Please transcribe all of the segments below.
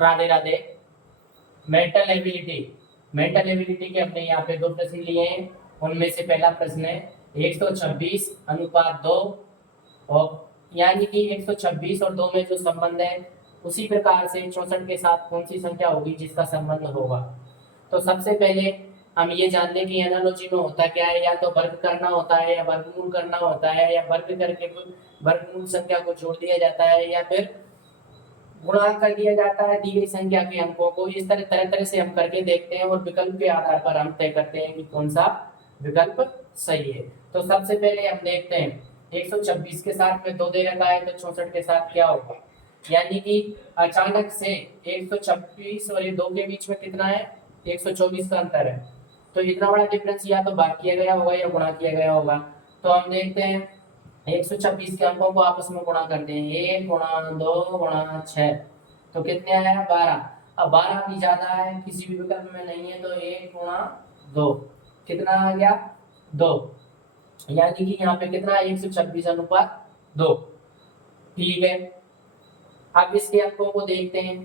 Radhe Radhe. Mental ability के अपने यहाँ पे दो प्रश्न लिए हैं। उनमें से पहला प्रश्न है 126 अनुपात 2, और यानी कि 126 और 2 में जो संबंध है उसी प्रकार से 64 के साथ कौन सी संख्या होगी जिसका संबंध होगा। तो सबसे पहले हम ये जान लें कि एनालॉजी में होता क्या है, या तो वर्ग करना होता है या वर्गमूल करना होता है, या वर्ग करके वर्गमूल संख्या को जोड़ दिया जाता है, या फिर गुणा कर दिया जाता है दी गई संख्या के अंकों को। इस तरह से हम करके देखते हैं और विकल्प के आधार पर हम तय करते हैं कि कौन सा विकल्प सही है। तो सबसे पहले हम देखते हैं 126 के साथ में 2 दे रखा है तो 64 के साथ क्या होगा। यानी कि अचानक से 126 और ये 2 के बीच में कितना है, 124 का अंतर है। तो इतना बड़ा डिफरेंस या तो भाग किया गया होगा या गुणा किया गया होगा। तो हम देखते हैं 126 के अंकों को आपस में गुणा करते हैं, 1 गुणा 2 गुणा 6, तो कितने आया 12। अब 12 भी ज्यादा है, किसी भी विकल्प में नहीं है, तो 1 गुणा 2 कितना आ गया 2। यानी कि यहाँ पे कितना है 126 अनुपात 2। ठीक है, अब इसके अंकों को देखते हैं,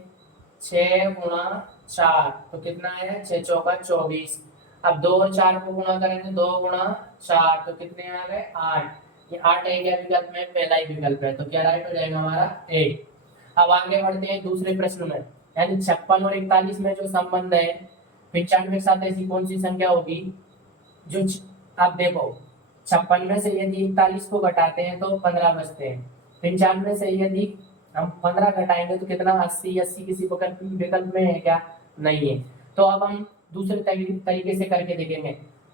6 गुणा 4 तो कितना है 6 चौका 24। अब 2 और 4 को गुणा करेंगे, 2 गुणा 4 तो कितने आ गए 8। ये 8 है क्या विकल्प में, पहला ही विकल्प है, तो क्या राइट हो जाएगा हमारा ए। अब आगे बढ़ते हैं दूसरे प्रश्न में, यानी 56 और 41 में जो संबंध है 95 के साथ ऐसी कौन सी संख्या होगी जो आप देखो 56 में से यदि 41 को घटाते हैं तो 15 बचते हैं, 95 से यदि हम 15 घटाएंगे तो कितना 80। 80 किसी विकल्प में है क्या, नहीं है। तो अब हम दूसरे तरीके से करके देखेंगे,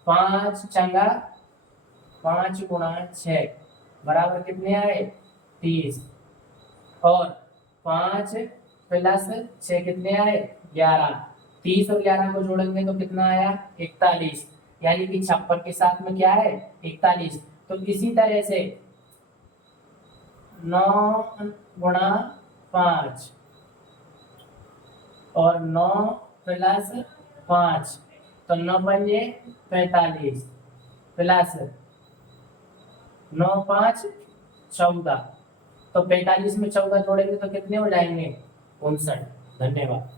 5 चंगा 5 गुणा 6 बराबर कितने आए 30, और 5 प्लस 6 कितने आए 11। 30 और 11 को जोड़ेंगे तो कितना आया 41। यानी कि 56 के साथ में क्या है 41। तो इसी तरह से 9 गुणा 5 और 9 प्लस 5 तो 9 पंजे 45 प्लस 9 5 14, तो 45 में 14 जोड़ेंगे तो कितने हो जाएंगे 59। धन्यवाद।